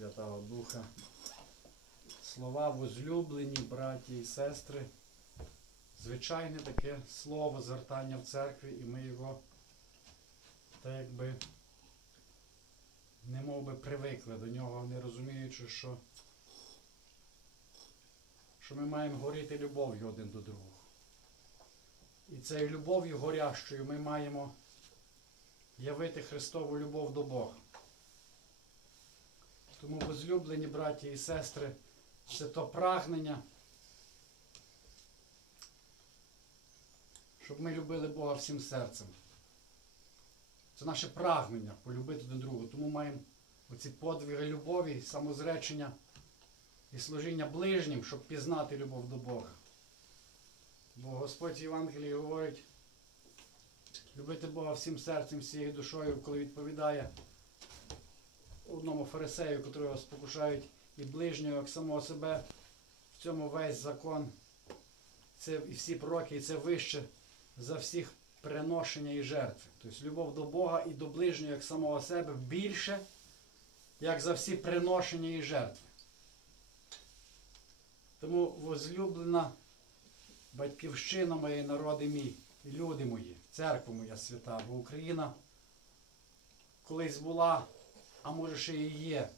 Святого Духа. Слова возлюблені, браті і сестри. Звичайне таке слово звертання в церкві, і ми його так якби не мов би привикли до нього, не розуміючи, що, що ми маємо горіти любов'ю один до другого. І цією любов'ю горящою ми маємо явити Христову любов до Бога. Тому, возлюблені браті і сестри, це то прагнення, щоб ми любили Бога всім серцем. Це наше прагнення полюбити один другого. Тому маємо оці подвиги любові, самозречення і служіння ближнім, щоб пізнати любов до Бога. Бо Господь Євангелії говорить, любити Бога всім серцем, всією душою, коли відповідає одному фарисею, котрого спокушають і ближнього, як самого себе, в цьому весь закон, це і всі пророки, і це вище за всіх приношення і жертви. Тобто любов до Бога і до ближнього, як самого себе, більше, як за всі приношення і жертви. Тому возлюблена батьківщина моя, народи мій, люди мої, церква моя свята, бо Україна колись була, а може ще і є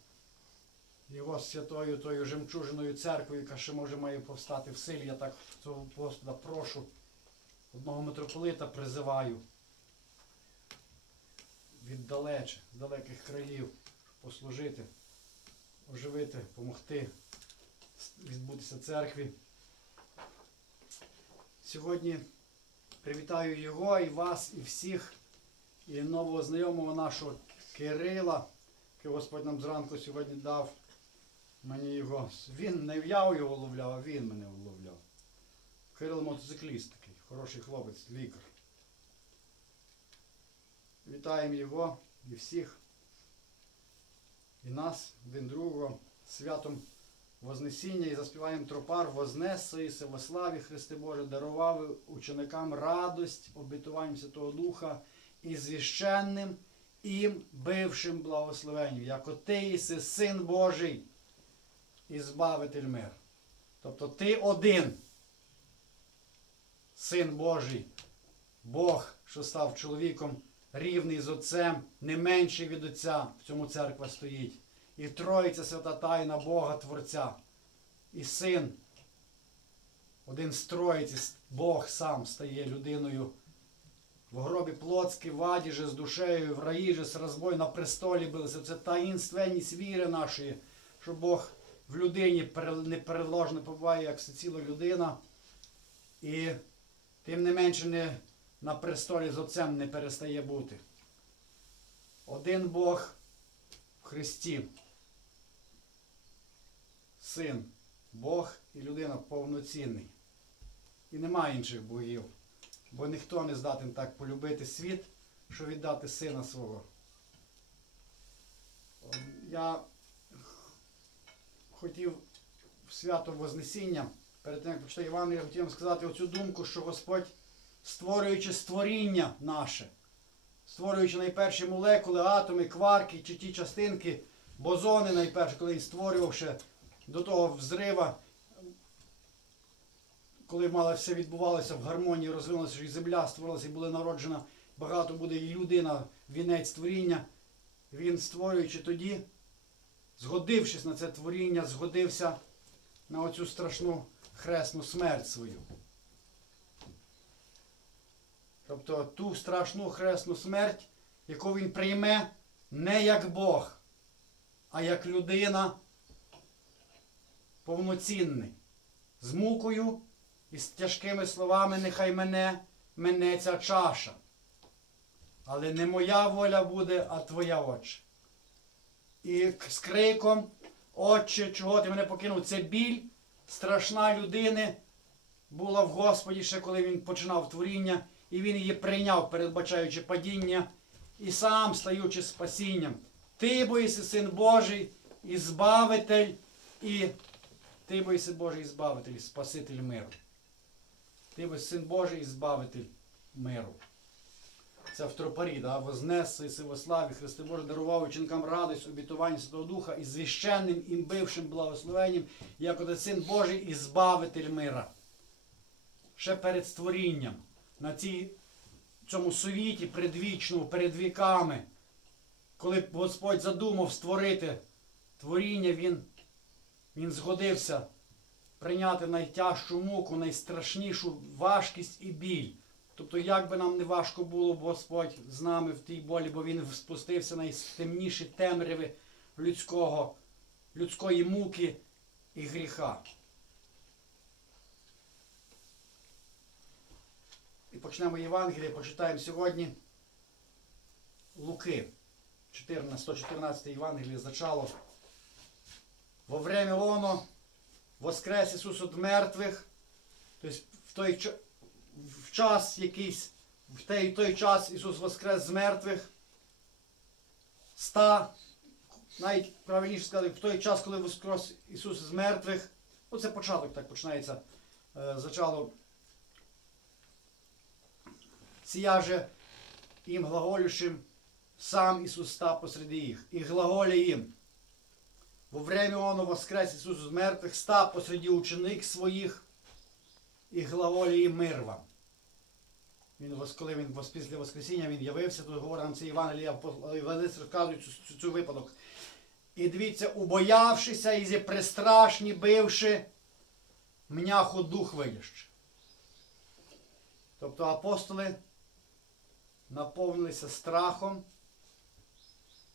його святою тою жемчужиною церквою, яка ще може має повстати в силі. Я так цього Господа прошу, одного митрополита призиваю віддалече, з далеких країв, послужити, оживити, допомогти відбутися церкві. Сьогодні привітаю його і вас, і всіх, і нового знайомого нашого Кирила, який Господь нам зранку сьогодні дав. Мені його. Він не я його ловляв, а він мене ловляв. Кирило мотоцикліст такий, хороший хлопець, лікар. Вітаємо його і всіх, і нас, один другого, святом Вознесіння і заспіваємо тропар Вознеси во славі Христи Боже, дарував ученикам радость, обітуванням Святого Духа і звіщенним їм бившим благословенням, як ти єси Син Божий і збавитель мир. Тобто ти один, Син Божий, Бог, що став чоловіком, рівний з Отцем, не менший від Отця, в цьому церква стоїть. І Троїця свята тайна Бога Творця. І син, один з Троїці, Бог сам стає людиною. В гробі плотській, в аді же з душею, в раї же з розбой на престолі билися. Це таїнственність віри нашої, що Бог в людині непереложно побуває, як всеціло людина. І тим не менше не на престолі з Отцем не перестає бути. Один Бог в Христі. Син, Бог і людина повноцінний. І немає інших богів. Бо ніхто не здатен так полюбити світ, що віддати сина свого. Я хотів в свято Вознесіння, перед тим, як почати Івана, я хотів вам сказати оцю думку, що Господь, створюючи створіння наше, створюючи найперші молекули, атоми, кварки чи ті частинки, бозони найперше, коли він створював ще до того взрива, коли мало все відбувалося в гармонії, розвинулося, і земля створилася, і була народжена, багато буде і людина, вінець творіння. Він, створюючи тоді, згодившись на це творіння, згодився на оцю страшну хресну смерть свою. Тобто ту страшну хресну смерть, яку він прийме не як Бог, а як людина повноцінний, з мукою і з тяжкими словами нехай мене мене ця чаша. Але не моя воля буде, а твоя отче. І з криком, Отче, чого ти мене покинув? Це біль страшна людини була в Господі ще коли він починав творіння, і він її прийняв, передбачаючи падіння, і сам стаючи спасінням. Ти боїси син Божий, і збавитель, і ти бойся Божий збавитель, Спаситель миру. Ти бойся син Божий збавитель миру. Це в тропарі, да? вознес і сивославі, Христе Боже, дарував ученикам радость, обітування Святого Духа і звіщенним і бившим благословенням, як один Син Божий і збавитель мира. Ще перед створінням на цій, цьому совіті предвічному, перед віками, коли Господь задумав створити творіння, Він, він згодився прийняти найтяжчу муку, найстрашнішу важкість і біль. Тобто, як би нам не важко було, Господь з нами в тій болі, бо Він спустився на темряви людського, людської муки і гріха. І почнемо Євангеліє, почитаємо сьогодні Луки, 14, 114 Євангеліє зачало. Во время оно воскрес Ісус від мертвих, тобто в той, в час якийсь, в той, той час Ісус воскрес з мертвих, ста, навіть правильніше сказати, в той час, коли воскрес Ісус з мертвих, оце початок так починається, е, зачало. Сія же їм глаголющим, сам Ісус став посреди їх, і глаголя їм. Во время оно воскрес Ісус з мертвих, став посреди ученик своїх, і глаголі мир вам. Він, коли він після Воскресіння він явився, тут говорить нам це Євангелія, Іванець розказує цю, цю, випадок. І дивіться, убоявшися і зі пристрашні бивши, мняху дух видящ. Тобто апостоли наповнилися страхом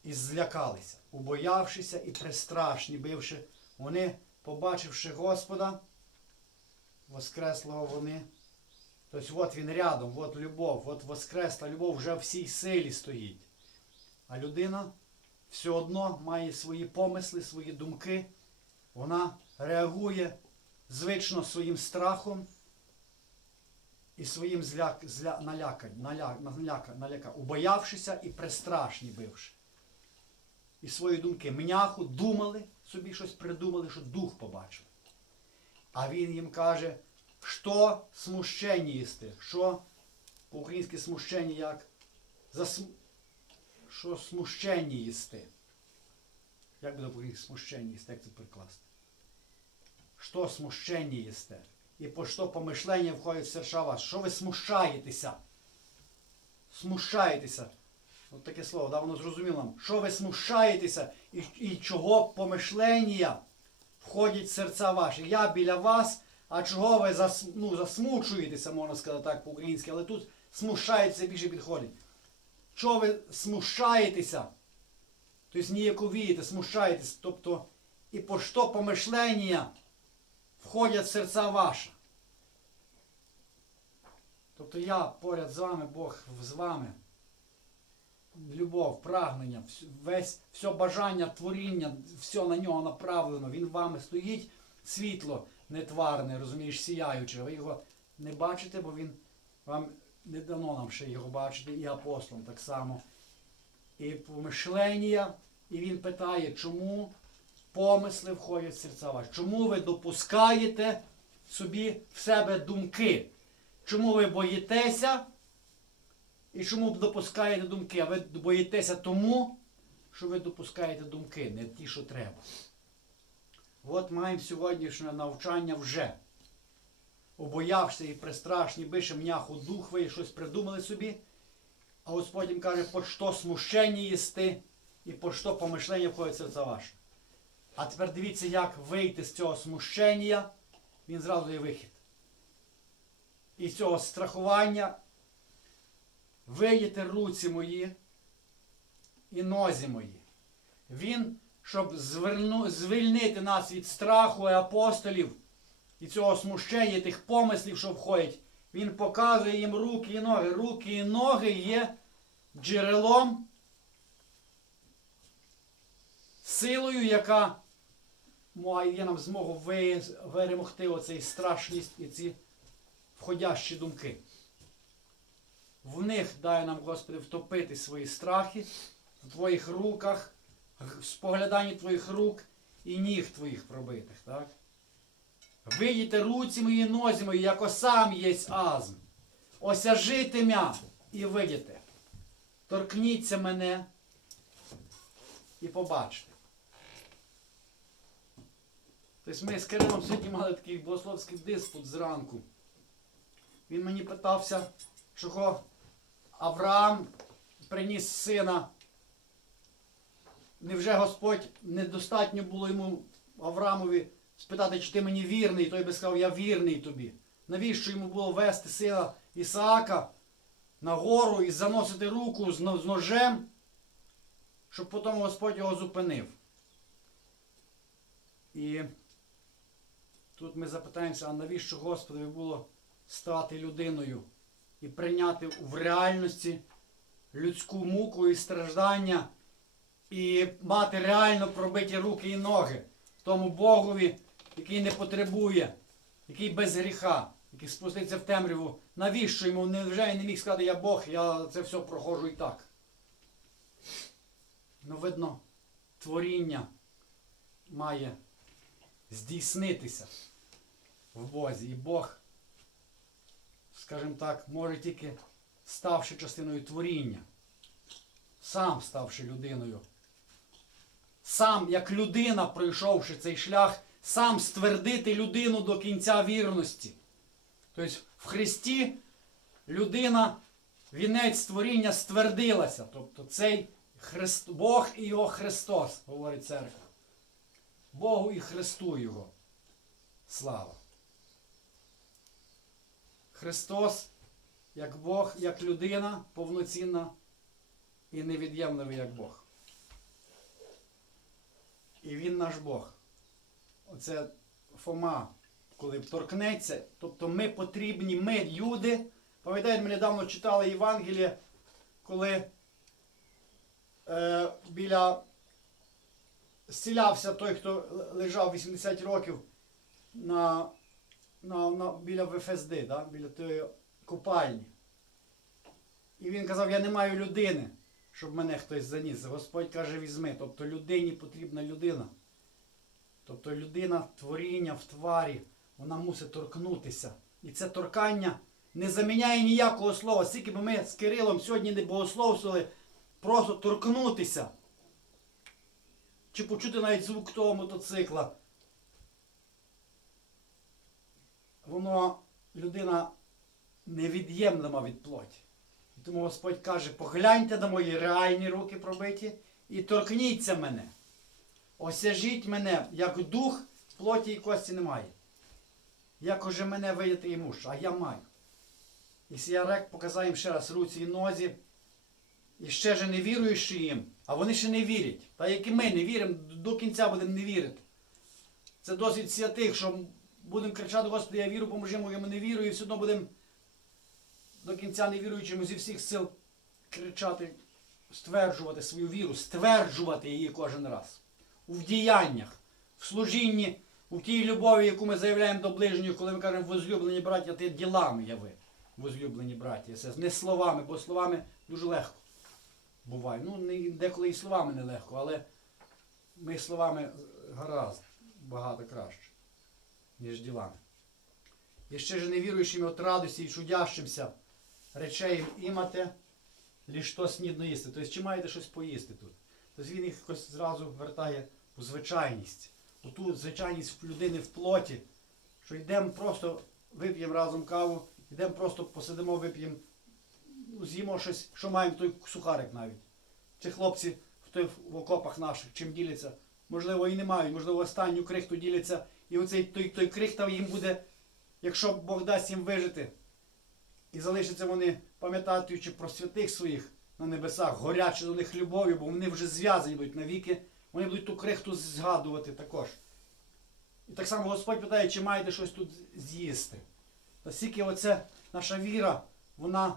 і злякалися, убоявшися і пристрашні бивши, вони, побачивши Господа, воскреслого вони. Тобто от він рядом, от любов, от воскресла любов вже в всій силі стоїть. А людина все одно має свої помисли, свої думки. Вона реагує звично своїм страхом і своїм зляк, зля, наляка, наля, наляка, наляка, убоявшися і пристрашні бивши. І свої думки мняху думали, собі щось придумали, що дух побачили. А він їм каже, що смущені їсти. Що по-українськи смущені як? Засм... Що смущені їсти. Як буде по-українськи смущені їсти, як це прикласти? Що смущені їсте? І по що помишлення входить в серця вас? Що ви смущаєтеся? Смущаєтеся. От таке слово, да, воно зрозуміло. Що ви смущаєтеся і, і чого помишлення входять серця ваші? Я біля вас, а чого ви зас, ну, засмучуєтеся, можна сказати так по-українськи, але тут смущаєтеся більше підходить. Чого ви смущаєтеся? Тобто ніяковієте, смущаєтеся. Тобто, і по що помишлення входять в серця ваші. Тобто я поряд з вами, Бог з вами. Любов, прагнення, весь, все бажання, творіння, все на нього направлено. Він вами стоїть, світло нетварне, розумієш, сіяюче. Ви його не бачите, бо він вам не дано нам ще його бачити, і апостолам так само. І помишлення, і він питає, чому помисли входять в серця ваші? Чому ви допускаєте собі в себе думки? Чому ви боїтеся? І чому допускаєте думки? А ви боїтеся тому, що ви допускаєте думки, не ті, що треба. От маємо сьогоднішнє навчання вже. Обоявшися і пристрашні, бише мняху дух, ви щось придумали собі. А Господь їм каже, по що смущення їсти і по що помишлення входить в серця ваше. А тепер дивіться, як вийти з цього смущення, він зразу є вихід. І з цього страхування виїте руці мої і нозі мої. Він, щоб зверну, звільнити нас від страху і апостолів і цього смущення, тих помислів, що входять, він показує їм руки і ноги. Руки і ноги є джерелом, силою, яка має нам змогу ви- перемогти оцей страшність і ці входящі думки. В них дай нам, Господи, втопити свої страхи в Твоїх руках, в спогляданні Твоїх рук і ніг Твоїх пробитих. Так? Видіте руці мої, нозі мої, як сам єсть азм. Осяжите мя і видіте. торкніться мене і побачите. Тобто ми з Кирилом сьогодні мали такий богословський диспут зранку. Він мені питався, чого Авраам приніс сина. Невже Господь недостатньо було йому Авраамові спитати, чи ти мені вірний, той би сказав, я вірний тобі. Навіщо йому було вести сина Ісаака на гору і заносити руку з ножем, щоб потім Господь його зупинив. І тут ми запитаємося, а навіщо Господові було стати людиною і прийняти в реальності людську муку і страждання, і мати реально пробиті руки і ноги тому Богові, який не потребує, який без гріха, який спуститься в темряву. Навіщо йому невже він не міг сказати, я Бог, я це все проходжу і так. Ну, видно, творіння має здійснитися в Бозі. І Бог, скажімо так, може тільки ставши частиною творіння, сам ставши людиною, сам, як людина, пройшовши цей шлях, сам ствердити людину до кінця вірності. Тобто в Христі людина, вінець створіння ствердилася. Тобто цей Христ, Бог і його Христос, говорить церква. Богу і Христу Його. Слава. Христос, як Бог, як людина, повноцінна і невід'ємливий як Бог. І він наш Бог. Оце Фома, коли торкнеться, тобто ми потрібні, ми, люди. Пам'ятаєте, ми недавно читали Євангеліє, коли е, біля зцілявся той, хто лежав 80 років на, на, на, біля ВФСД, да? біля тої купальні. І він казав, я не маю людини, щоб мене хтось заніс. Господь каже, візьми. Тобто людині потрібна людина. Тобто людина творіння в тварі, вона мусить торкнутися. І це торкання не заміняє ніякого слова. Скільки б ми з Кирилом сьогодні не богословствували, просто торкнутися. Чи почути навіть звук того мотоцикла. Воно людина невід'ємлема від плоті. Тому Господь каже, погляньте на мої реальні руки пробиті і торкніться мене. Осяжіть мене, як дух плоті і кості немає. Як уже мене вияти і муж, а я маю. І Сіярек показав їм ще раз руці і нозі. І ще же не віруючи їм, а вони ще не вірять. Та як і ми не віримо, до кінця будемо не вірити. Це досить святих, що будемо кричати, Господи, я вірю, поможи моєму не вірю, і все одно будемо до кінця не віруючими зі всіх сил кричати, стверджувати свою віру, стверджувати її кожен раз. У діяннях, в служінні, у тій любові, яку ми заявляємо до ближнього, коли ми кажемо возлюблені браття, ти ділами яви, возлюблені браття. Це не словами, бо словами дуже легко буває. Ну, не, деколи і словами нелегко, але ми словами гаразд багато краще, ніж ділами. І ще ж невіруючими от радості і чудящимся речей імате, ліж то снідно їсти. Тобто, чи маєте щось поїсти тут? Тобто він їх якось зразу вертає у звичайність. У ту звичайність в людини в плоті, що йдемо просто, вип'ємо разом каву, йдемо просто посидимо, вип'ємо, ну, з'їмо щось, що маємо той сухарик навіть. Ці хлопці в, той, в окопах наших чим діляться, можливо, і не мають, можливо, останню крихту діляться. І оцей той, той крихта їм буде, якщо Бог дасть їм вижити. І залишаться вони, пам'ятаючи про святих своїх на небесах, горячи до них любов'ю, бо вони вже зв'язані будуть навіки, вони будуть ту крихту згадувати також. І так само Господь питає, чи маєте щось тут з'їсти. Наскільки оце наша віра, вона,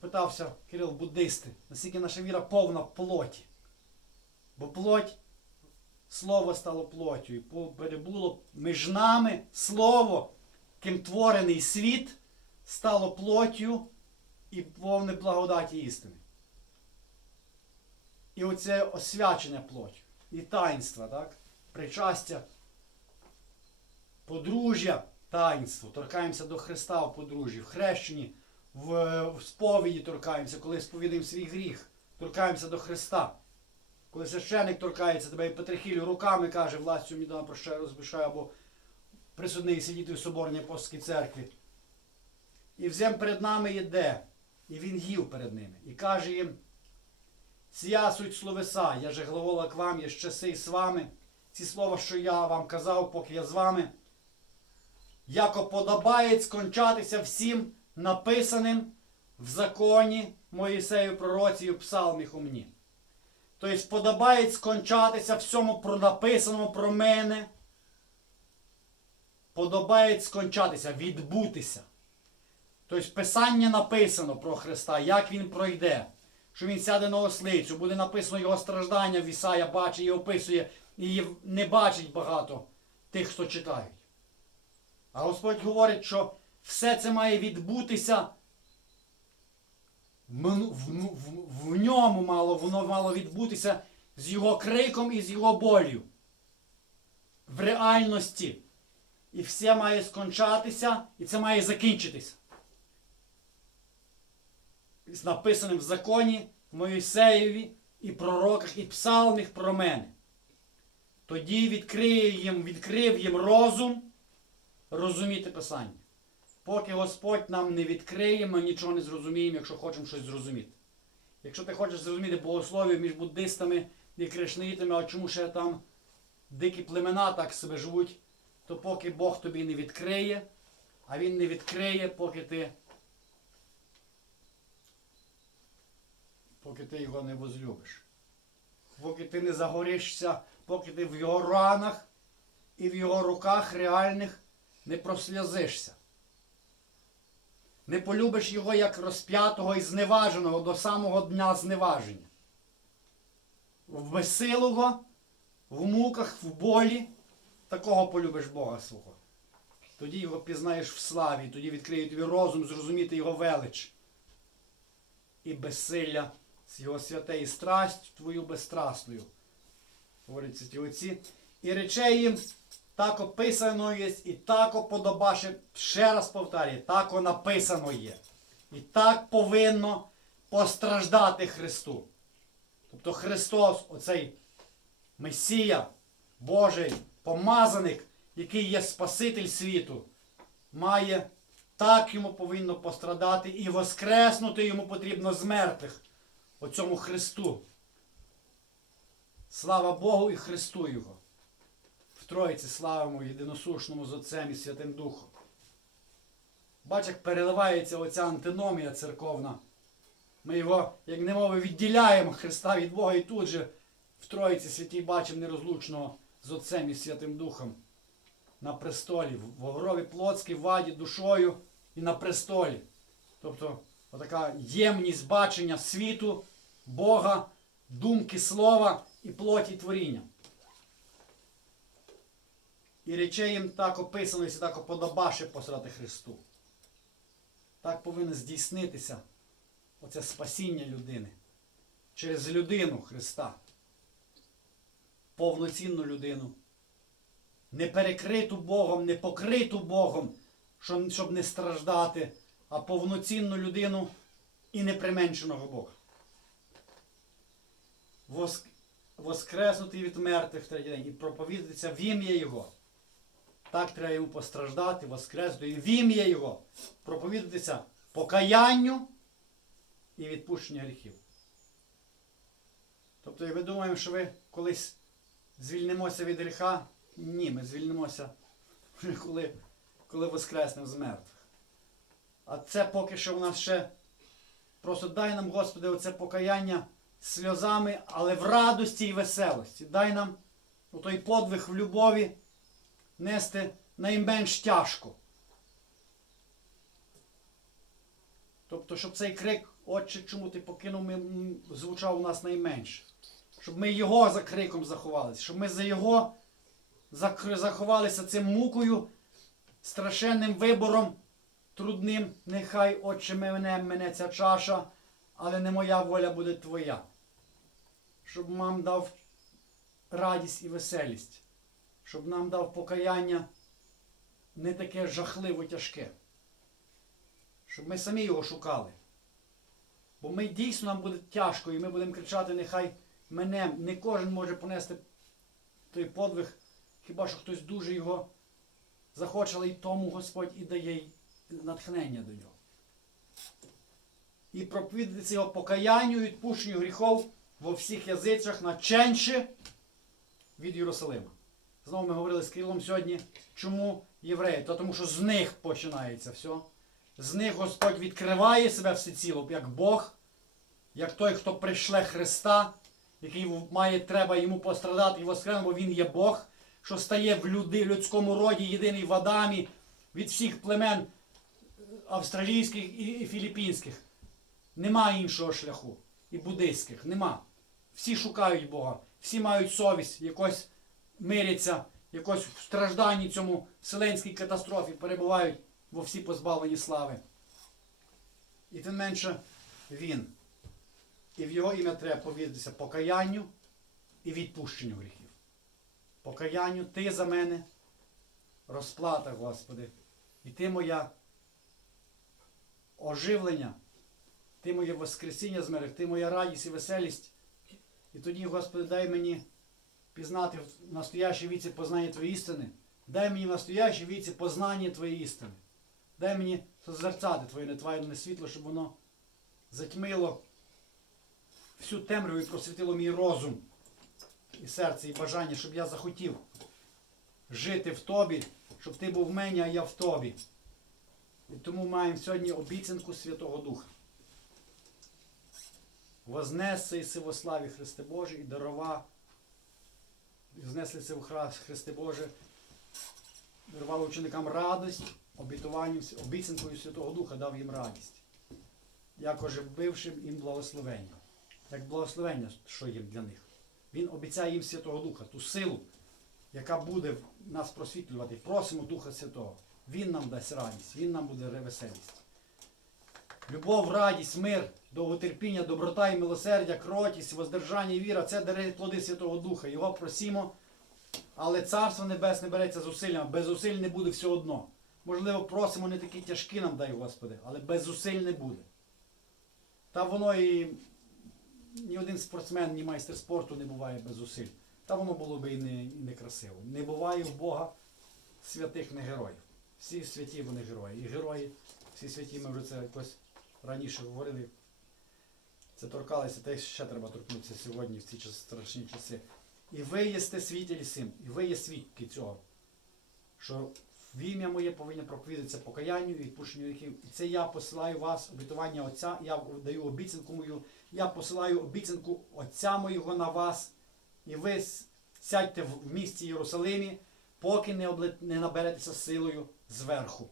питався Кирил, буддисти, наскільки наша віра повна плоті. Бо плоть, слово стало плоттю, і перебуло між нами слово, ким творений світ, стало плоттю і повне благодаті істини. І оце освячення плоттю, і таїнства, так? причастя, подружжя, таїнство. Торкаємося до Христа в подружжі, в хрещенні, в, в сповіді торкаємося, коли сповідаємо свій гріх. торкаємося до Христа. Коли священник торкається тебе і Петрихілю руками каже, властю мені дана прощаю, розбишаю, або присудний сидіти в Соборній апостольській церкві. І взем перед нами йде, і він їв перед ними. І каже їм, Сія суть словеса, я же глагола к вам, є сей з вами. Ці слова, що я вам казав, поки я з вами. Яко подобає скончатися всім написаним в законі Моїсею пророці і в псалміх мені. Тобто подобає скончатися всьому про написаному про мене. Подобає скончатися, відбутися. Тобто Писання написано про Христа, як Він пройде, що Він сяде на ослицю, буде написано Його страждання, Ісая бачить і описує, і не бачить багато тих, хто читають. А Господь говорить, що все це має відбутися ну- в, ньому мало, воно мало відбутися з його криком і з його болю. В реальності. І все має скончатися, і це має закінчитися. З написаним в законі Моїсеєві і пророках, і псалміх про мене. Тоді відкриє їм, відкрив їм розум розуміти Писання. Поки Господь нам не відкриє, ми нічого не зрозуміємо, якщо хочемо щось зрозуміти. Якщо ти хочеш зрозуміти богослов'я між буддистами і кришнаїтами, а чому ще там дикі племена так себе живуть, то поки Бог тобі не відкриє, а Він не відкриє, поки ти, поки ти його не возлюбиш. Поки ти не загоришся, поки ти в його ранах і в його руках реальних не прослязишся. Не полюбиш його як розп'ятого і зневаженого до самого дня зневаження. В безсилого, в муках, в болі, такого полюбиш Бога свого. Тоді його пізнаєш в славі, тоді відкриє тобі розум, зрозуміти його велич. І безсилля з його святе і страсть твою безстрастною. Говорять святі отці. І речей їм так описано є, і так оподобаше, ще раз повторюю, так написано є. І так повинно постраждати Христу. Тобто Христос, оцей Месія, Божий помазаник, який є Спаситель світу, має так йому повинно пострадати і воскреснути йому потрібно з мертвих оцьому Христу. Слава Богу і Христу Його. В Троїці славимо єдиносушному з Отцем і Святим Духом. Бач, як переливається оця антиномія церковна. Ми його, як немови, відділяємо Христа від Бога і тут же в Троїці святій бачимо нерозлучного з Отцем і Святим Духом на престолі, в огрові плотській ваді душою і на престолі. Тобто отака ємність бачення світу, Бога, думки слова і плоті творіння. І речей їм так описано, і так оподобаше посрати Христу. Так повинно здійснитися оце спасіння людини через людину Христа. Повноцінну людину. Не перекриту Богом, не покриту Богом, щоб не страждати, а повноцінну людину і неприменшеного Бога. Воск... Воскреснути від мертвих третій день і проповідатися в ім'я Його. Так треба йому постраждати, воскреснути в ім'я Його проповідатися покаянню і відпущення гріхів. Тобто, як ми думаємо, що ви колись звільнимося від гріха, ні, ми звільнимося коли, коли воскреснемо з мертвих. А це поки що у нас ще просто дай нам, Господи, оце покаяння сльозами, але в радості і веселості. Дай нам той подвиг в любові нести найменш тяжко. Тобто, щоб цей крик, Отче, чому ти покинув, звучав у нас найменше. Щоб ми його за криком заховалися, щоб ми за його заховалися цим мукою, страшенним вибором, трудним. Нехай, Отче, мене, мене ця чаша, але не моя воля буде твоя. Щоб нам дав радість і веселість, щоб нам дав покаяння не таке жахливо тяжке. Щоб ми самі його шукали. Бо ми дійсно нам буде тяжко, і ми будемо кричати, нехай мене. Не кожен може понести той подвиг, хіба що хтось дуже його захоче, але й тому Господь і дає натхнення до нього. І проповідати його покаянню і відпущенню гріхов во всіх язицях наченши від Єрусалима. Знову ми говорили з Кирилом сьогодні, чому євреї? То тому що з них починається все. З них Господь відкриває себе всеціло, як Бог, як той, хто прийшле Христа, який має треба йому пострадати і воскресне, бо Він є Бог, що стає в люди, людському роді єдиний в Адамі від всіх племен австралійських і, філіппінських. Нема іншого шляху. І буддийських. Нема. Всі шукають Бога, всі мають совість, якось миряться, якось в стражданні цьому вселенській катастрофі перебувають, бо всі позбавлені слави. І тим менше він. І в його ім'я треба повіритися покаянню і відпущенню гріхів. Покаянню ти за мене, розплата, Господи, і ти моя оживлення, ти моє воскресіння з мертвих, ти моя радість і веселість. І тоді, Господи, дай мені пізнати в настоящій віці познання Твоєї істини. Дай мені в настоящій віці познання Твоєї істини. Дай мені созерцати Твоє нетвайне світло, щоб воно затьмило всю темряву і просвітило мій розум і серце, і бажання, щоб я захотів жити в Тобі, щоб Ти був в мені, а я в Тобі. І тому маємо сьогодні обіцянку Святого Духа. Вознесся і во славі Христе Боже і дарова, і знеслися в храм Христе Боже, дарував ученикам радость, обіцянкою Святого Духа дав їм радість. Як оживившим їм благословення. Як благословення, що є для них. Він обіцяє їм Святого Духа, ту силу, яка буде нас просвітлювати. Просимо Духа Святого. Він нам дасть радість, Він нам буде веселість. Любов, радість, мир, довготерпіння, доброта і милосердя, кротість, воздержання і віра це дари плоди Святого Духа. Його просімо, але Царство Небесне береться зусиллями. Без зусиль не буде все одно. Можливо, просимо не такі тяжкі нам дай, Господи, але без зусиль не буде. Та воно і ні один спортсмен, ні майстер спорту не буває без зусиль. Та воно було би і не, і не красиво. Не буває в Бога святих не героїв. Всі святі вони герої. І герої, всі святі, ми вже це якось раніше говорили. Це торкалося, те ще треба торкнутися сьогодні в ці страшні часи. І ви єсте свідки сим, і ви є свідки цього, що в ім'я моє повинні проповідатися покаянню і відпущенню гріхів. І це я посилаю вас, обітування Отця, я даю обіцянку мою, я посилаю обіцянку Отця моєго на вас, і ви сядьте в місті Єрусалимі, поки не наберетеся силою зверху.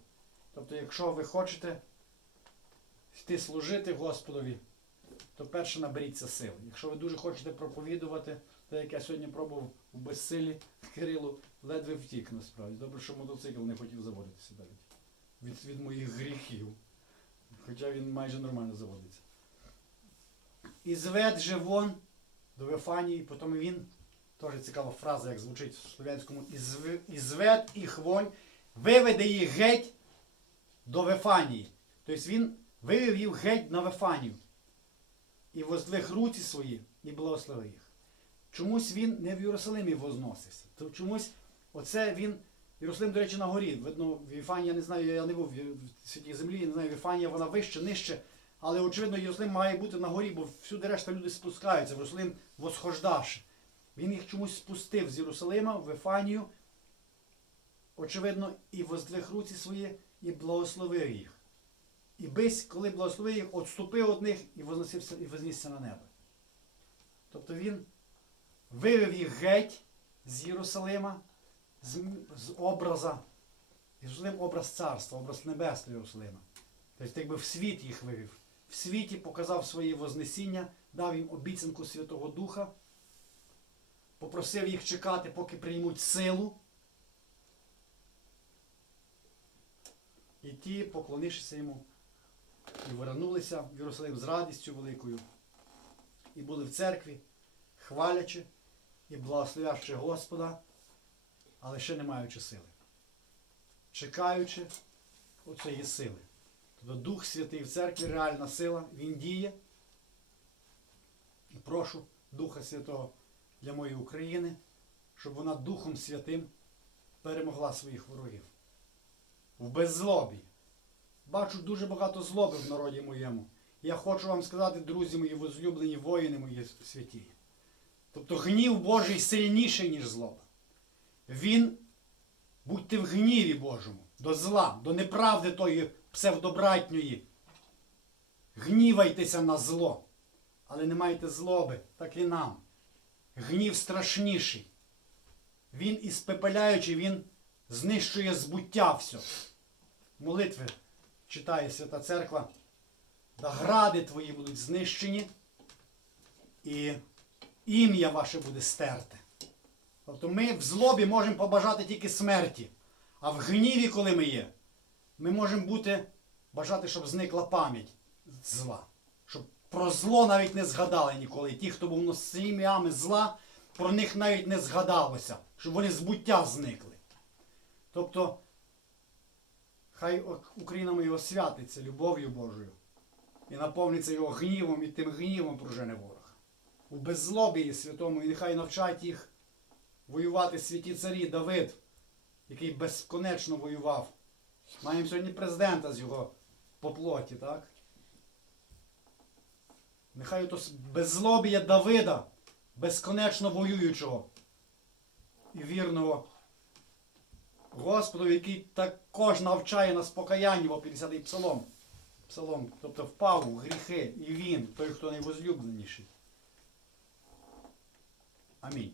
Тобто, якщо ви хочете йти служити Господові, то перше наберіться сил. Якщо ви дуже хочете проповідувати, те, як я сьогодні пробував у безсилі Кирилу, ледве втік насправді. Добре, що мотоцикл не хотів заводитися далі. Від, від моїх гріхів. Хоча він майже нормально заводиться. І звед же вон до Вифанії, потім він, теж цікава фраза, як звучить в слов'янському, і зв- і звед їх вонь, виведе їх геть до Вифанії. Тобто він вивів їх геть на Вифанію. І воздвиг руці свої і благословив їх. Чомусь він не в Єрусалимі возносився. То чомусь оце він. Єрусалим, до речі, на горі. Видно, в Віфанії, я не знаю, я не був в святій землі, я не знаю, Віфанія вона вище, нижче. Але очевидно, Єрусалим має бути на горі, бо всюди решта люди спускаються. В Єрусалим восхождавши. Він їх чомусь спустив з Єрусалима в Вифанію, очевидно, і воздвиг руці свої, і благословив їх. І бись, коли благословив їх, отступив від них і возносився і вознісся на небо. Тобто він вивів їх геть з Єрусалима, з, з образа. Єрусалим образ царства, образ небесного Єрусалима. Тобто, якби в світ їх вивів. В світі показав своє вознесіння, дав їм обіцянку Святого Духа, попросив їх чекати, поки приймуть силу. І ті, поклонившися йому, і вернулися в Єрусалим з радістю великою, і були в церкві, хвалячи і благословляючи Господа, але ще не маючи сили. Чекаючи оцієї сили. Тобто Дух Святий в церкві реальна сила, Він діє, І прошу Духа Святого для моєї України, щоб вона Духом Святим перемогла своїх ворогів. В беззлобі. Бачу дуже багато злоби в народі моєму. Я хочу вам сказати, друзі мої, возлюблені воїни мої святі. Тобто гнів Божий сильніший, ніж злоба. Він, будьте в гніві Божому, до зла, до неправди тої псевдобратньої. Гнівайтеся на зло, але не майте злоби, так і нам. Гнів страшніший. Він іспепеляючий, він знищує збуття все. Молитви читає Свята Церква. Да гради твої будуть знищені, і ім'я ваше буде стерте. Тобто ми в злобі можемо побажати тільки смерті. А в гніві, коли ми є, ми можемо бути, бажати, щоб зникла пам'ять зла. Щоб про зло навіть не згадали ніколи. Ті, хто був носіями зла, про них навіть не згадалося, щоб вони з буття зникли. Тобто, хай Україна моя освятиться любов'ю Божою і наповниться його гнівом і тим гнівом прожене ворога. У беззлобі святому, і нехай навчать їх воювати святі царі Давид, який безконечно воював. Маємо сьогодні президента з його по плоті, так? Нехай ото беззлобія Давида, безконечно воюючого і вірного Господу, який також навчає нас покаянню, бо 50-й псалом. Псалом, тобто впав у гріхи, і він, той, хто найвозлюбленіший. Амінь.